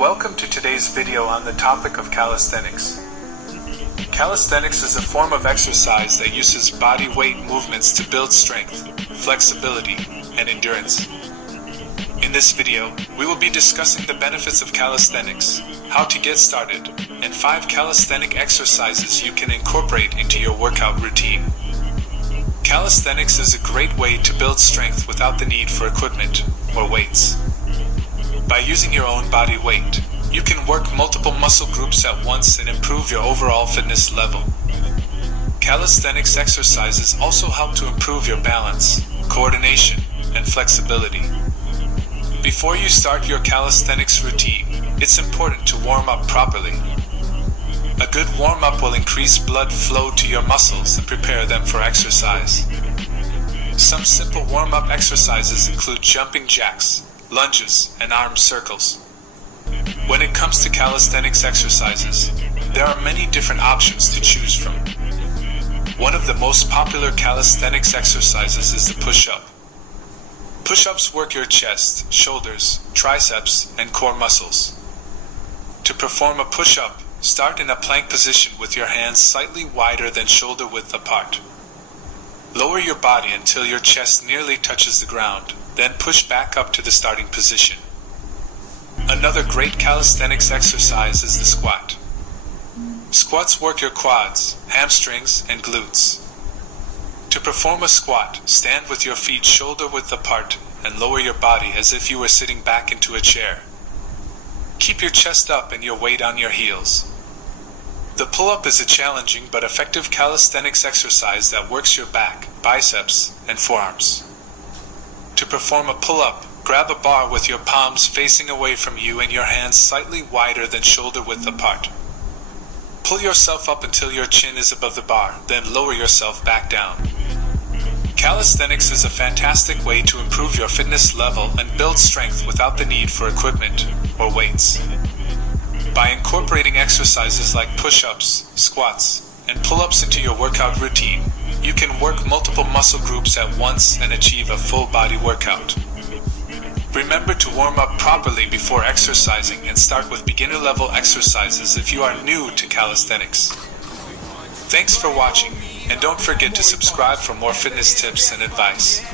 Welcome to today's video on the topic of calisthenics. Calisthenics is a form of exercise that uses body weight movements to build strength, flexibility, and endurance. In this video, we will be discussing the benefits of calisthenics, how to get started, and 5 calisthenic exercises you can incorporate into your workout routine. Calisthenics is a great way to build strength without the need for equipment or weights. By using your own body weight, you can work multiple muscle groups at once and improve your overall fitness level. Calisthenics exercises also help to improve your balance, coordination, and flexibility. Before you start your calisthenics routine, it's important to warm up properly. A good warm-up will increase blood flow to your muscles and prepare them for exercise. Some simple warm-up exercises include jumping jacks, lunges, and arm circles. When it comes to calisthenics exercises, there are many different options to choose from. One of the most popular calisthenics exercises is the push-up. Push-ups work your chest, shoulders, triceps, and core muscles. To perform a push-up, start in a plank position with your hands slightly wider than shoulder width apart. Lower your body until your chest nearly touches the ground, then push back up to the starting position. Another great calisthenics exercise is the squat. Squats work your quads, hamstrings, and glutes. To perform a squat, stand with your feet shoulder width apart and lower your body as if you were sitting back into a chair. Keep your chest up and your weight on your heels. The pull-up is a challenging but effective calisthenics exercise that works your back, biceps, and forearms. To perform a pull-up, grab a bar with your palms facing away from you and your hands slightly wider than shoulder width apart. Pull yourself up until your chin is above the bar, then lower yourself back down. Calisthenics is a fantastic way to improve your fitness level and build strength without the need for equipment or weights. By incorporating exercises like push-ups, squats, and pull-ups into your workout routine, you can work multiple muscle groups at once and achieve a full body workout. Remember to warm up properly before exercising and start with beginner-level exercises if you are new to calisthenics. Thanks for watching, and don't forget to subscribe for more fitness tips and advice.